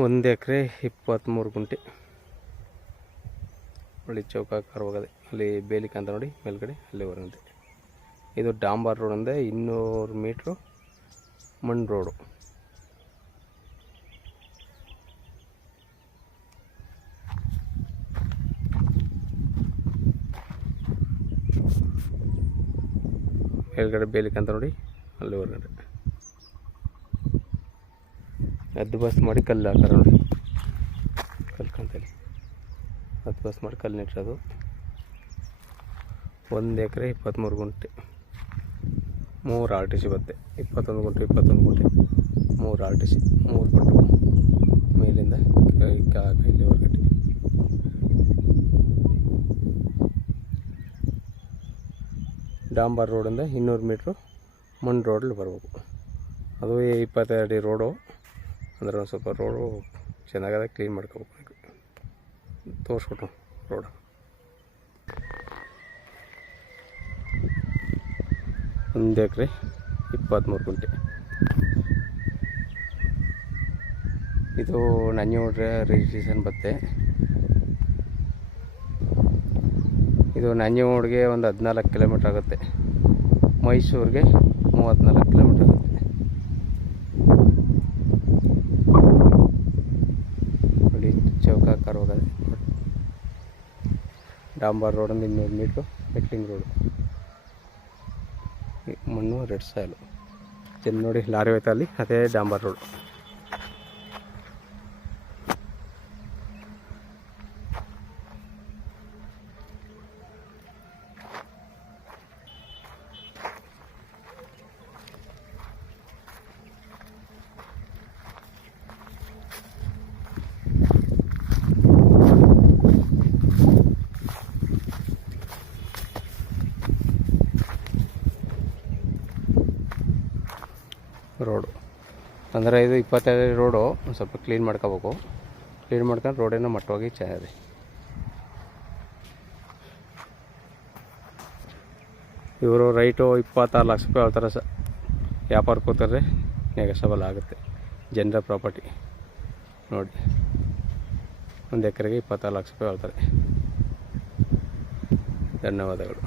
1 ಎಕರೆ 23 ಗುಂಟೆ. ಒಳ್ಳೆ ಚೌಕಾಕಾರವಾಗದೆ ಅಲ್ಲಿ ಬೇಲಿ ಕಾಂತ ನೋಡಿ ಮೇಲ್ಗಡೆ ಅಲ್ಲಿ ಬರುತ್ತೆ. ಇದು ಡಾಂಬರ್ ರೋಡ್ ಅಂದರೆ 200 ಮೀಟ್ರು ಮಣ್ಣು ರೋಡು. ಮೇಲ್ಗಡೆ ಬೇಲಿ ಕಾಂತ ನೋಡಿ ಅಲ್ಲಿ ಹೊರಗಡೆ ಅದು ಬಸ್ ಮಾಡಿ ಕಲ್ಲು ಹಾಕಾರ ನೋಡಿ, ಕಲ್ಲು ಕಾಂತಲ್ಲಿ ಅದು ಬಸ್ ಮಾಡಿ ಕಲ್ಲು ನೆಟ್ಟದು. 1 ಎಕರೆ 23 ಗುಂಟೆ, 3 RTC ಬರುತ್ತೆ. 21 ಗುಂಟೆ 3 RTC, 3 ಪಟ್ಟು ಮೇಲಿಂದ ಇಲ್ಲಿ ಹೊರಗಡೆ. ಡಾಂಬರ್ ರೋಡಿಂದ 200 ಮೀಟ್ರು ಮಣ್ಣು ರೋಡಲ್ಲಿ ಬರ್ಬೇಕು. ಅದು 22 ಅಡಿ ರೋಡು ಅಂದರೆ ಒಂದು ಸ್ವಲ್ಪ ರೋಡು ಚೆನ್ನಾಗದ, ಕ್ಲೀನ್ ಮಾಡ್ಕೋಬೇಕು. ತೋರಿಸ್ಕೊಟ್ಟು ರೋಡು. ಒಂದು ಎಕರೆ 23 ಗುಂಟೆ. ಇದು ನಂಜನಗೂಡು ರಿಜಿಸ್ಟ್ರೇಷನ್ ಬರುತ್ತೆ. ಇದು ನಂಜನಗೂಡಿಗೆ ಒಂದು 14 ಕಿಲೋಮೀಟ್ರ್ ಆಗುತ್ತೆ, ಮೈಸೂರಿಗೆ 34 ಕಿಲೋಮೀಟ್ರ್ ಆಗುತ್ತೆ. ನೋಡಿ ಚೌಕಾಕಾರವಾಗದೆ. ಡಾಂಬರ್ ರೋಡಿಂದ 200 ಮೀಟ್ರು ಮೆಟ್ಲಿಂಗ್ ರೋಡು, ಮಣ್ಣು ರೆಡ್ ಸಾಯಿಲು. ನೋಡಿ ಲಾರಿ ಹೋಯ್ತಾ ಅಲ್ಲಿ, ಅದೇ ಡಾಂಬರ್ ರೋಡು. ರೋಡು ಅಂದರೆ ಇದು 22 ರೋಡು. ಒಂದು ಸ್ವಲ್ಪ ಕ್ಲೀನ್ ಮಾಡ್ಕೋಬೇಕು. ಕ್ಲೀನ್ ಮಾಡ್ಕೊಂಡು ರೋಡೇನೋ ಮಟ್ಟವಾಗಿ ಚೆನ್ನಾಗಿದೆ. ಇವರು ರೈಟು 26 ಲಕ್ಷ ರೂಪಾಯಿ ಹೇಳ್ತಾರೆ ಸರ್. ವ್ಯಾಪಾರಕ್ಕೆ ಹೋಗ್ತಾರೆ, ನೆಗೋಷಿಯಬಲ್ ಆಗುತ್ತೆ. ಜನರ ಪ್ರಾಪರ್ಟಿ ನೋಡಿ, 1 ಎಕರೆಗೆ 26 ಲಕ್ಷ ರೂಪಾಯಿ ಹೇಳ್ತಾರೆ. ಧನ್ಯವಾದಗಳು.